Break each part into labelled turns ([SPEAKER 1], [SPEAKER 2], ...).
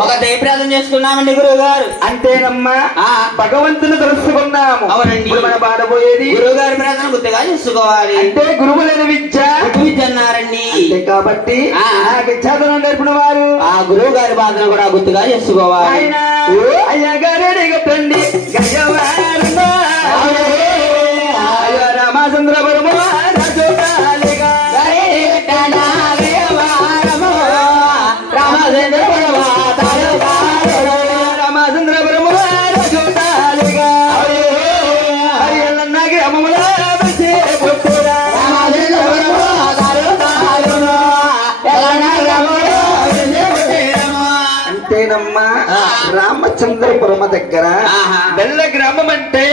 [SPEAKER 1] ఒక దయప్రార్థన చేసుకున్నామండి గురువు గారు
[SPEAKER 2] అంతేనమ్మా.
[SPEAKER 1] ఆ.
[SPEAKER 2] భగవంతుని తెలుసుకున్నాము.
[SPEAKER 1] అవునండి.
[SPEAKER 2] మన పాడబోయేది
[SPEAKER 1] గురువు గారి ప్రార్థన గుర్తుగా చేసుకోవాలి.
[SPEAKER 2] అంటే గురువులైన విద్య.
[SPEAKER 1] గుర్తు విద్య అన్నారండి.
[SPEAKER 2] అంతే కాబట్టి చదువు నేర్పిన వారు.
[SPEAKER 1] ఆ గురువు గారి బాధను కూడా గుర్తుగా చేసుకోవాలి.
[SPEAKER 2] ఆయన అయ్యా గారు అంతేనమ్మా. రామచంద్రపురమ దగ్గర. బెల్ల గ్రామం అంటే.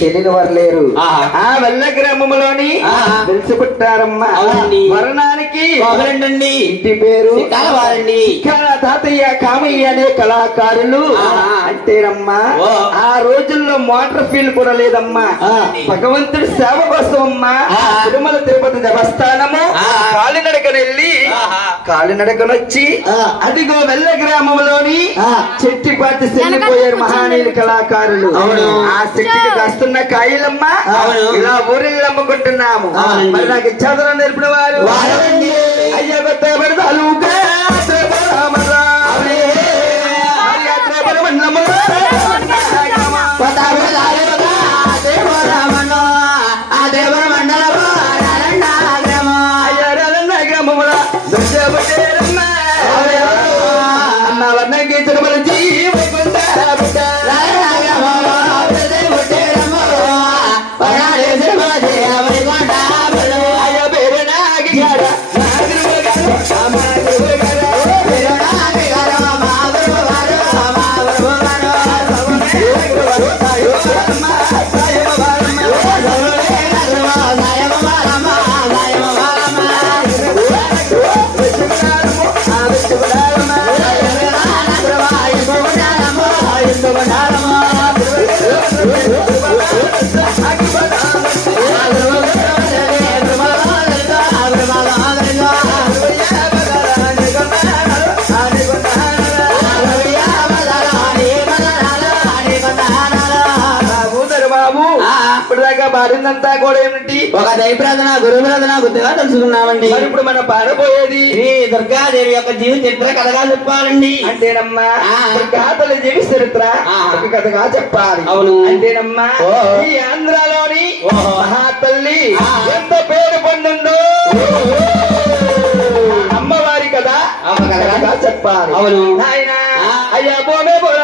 [SPEAKER 2] తెలియని వారు లేరు. ఆ వెల్ల గ్రామంలోని
[SPEAKER 1] ఆహా.
[SPEAKER 2] వెలిసి పుట్టారమ్మా
[SPEAKER 1] అవునండి.
[SPEAKER 2] మరణానికి ఇంటి పేరు తాతయ్య కామయ్య అనే కళాకారులు. అంతేనమ్మా. ఆ రోజుల్లో మోటార్ ఫీల్ కూడా లేదమ్మా. భగవంతుడి సేవ కోసం అమ్మా
[SPEAKER 1] ఆ.
[SPEAKER 2] తిరుమల తిరుపతి దేవస్థానము. కాలినడకనెళ్ళి. కాలినడకనొచ్చి. అదిగో గ్రామంలోని
[SPEAKER 1] ఆ.
[SPEAKER 2] చెట్టిపాటి చెల్లిపోయారు మహానీయులు కళాకారులు. ఆ చెట్టుకి కాస్తున్న కాయలమ్మ. ఇలా ఊరిళ్ళు అమ్ముకుంటున్నాము. మరి నాకు చదువు నేర్పిన వారు. అయ్యా కొత్త పాడిందంతా కూడా ఏమిటి
[SPEAKER 1] ఒక దయప్రార్థన గురు ప్రార్థన గుర్తుగా తెలుసుకున్నామండి
[SPEAKER 2] ఇప్పుడు మనం పాడబోయేది
[SPEAKER 1] శ్రీ దుర్గాదేవి యొక్క జీవిత చరిత్ర కథగా చెప్పాలండి.
[SPEAKER 2] ఒక గాథల జీవి చరిత్ర. ఒక కథగా చెప్పాలి
[SPEAKER 1] అవును.
[SPEAKER 2] అంటేనమ్మా
[SPEAKER 1] ఓ.
[SPEAKER 2] ఈ ఆంధ్రాలోని. మహాతల్లి. ఎంత పేరు పొందిందో అమ్మవారి కదా
[SPEAKER 1] అమ్మ కథగా
[SPEAKER 2] చెప్పాలి
[SPEAKER 1] అవును.
[SPEAKER 2] నాయనా
[SPEAKER 1] ఆ.
[SPEAKER 2] అయ్యా బోమే బోలగాల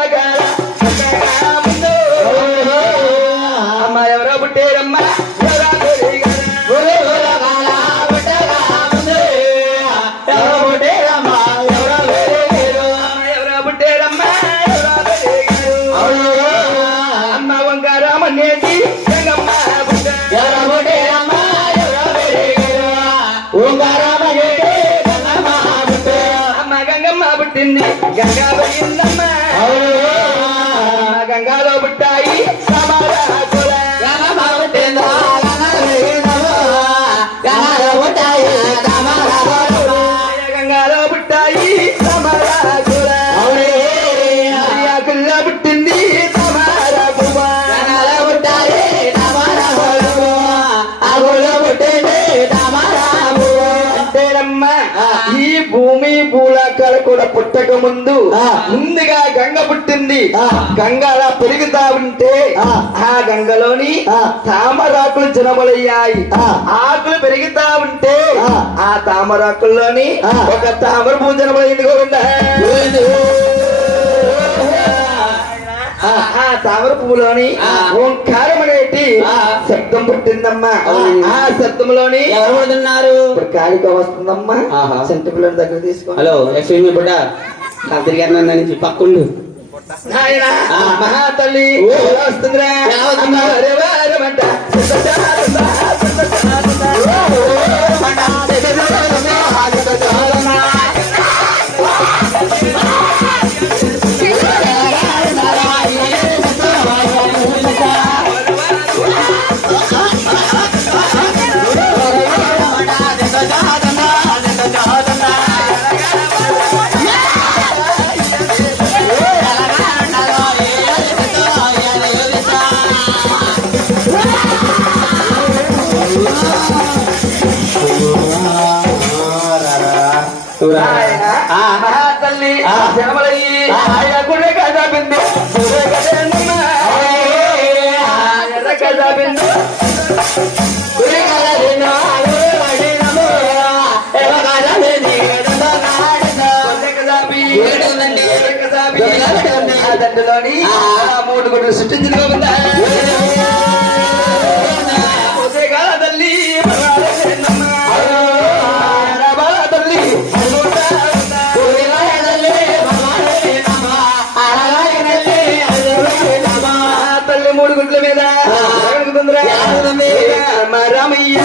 [SPEAKER 2] గంగా పోయిందమ్మ అమ్మ గంగాలో పుట్టాయి అంతేనమ్మ ఈ భూమి భూలాకాల కూడా పుట్టక ముందు. ముందుగా గంగ పుట్టింది. గంగ అలా పెరుగుతా ఉంటే
[SPEAKER 1] ఆ.
[SPEAKER 2] గంగలోని
[SPEAKER 1] ఆ.
[SPEAKER 2] తామరాకులు జనములయ్యాయి. ఆకులు పెరుగుతా ఉంటే
[SPEAKER 1] ఆ.
[SPEAKER 2] తామరాకుల్లోని. ఒక తామర పువ్వు జనములైంది గోవిందా ఆ తామర పువ్వులోని. ఓంకారం అనేటి. శబ్దం పుట్టిందమ్మా. ఆ శబ్దంలోని
[SPEAKER 1] ఎవరు పడుతున్నారు
[SPEAKER 2] ఇప్పుడు కాళిక వస్తుందమ్మా. చంటి పిల్లల దగ్గర తీసుకో
[SPEAKER 1] హలో బిడ్డ కంత్రి గారి నన్ను నుంచి పక్కుండు.
[SPEAKER 2] మహాతల్లి వస్తుందిరా మూడు గుడ్లు సృష్టించిన గోవిందా Ramayya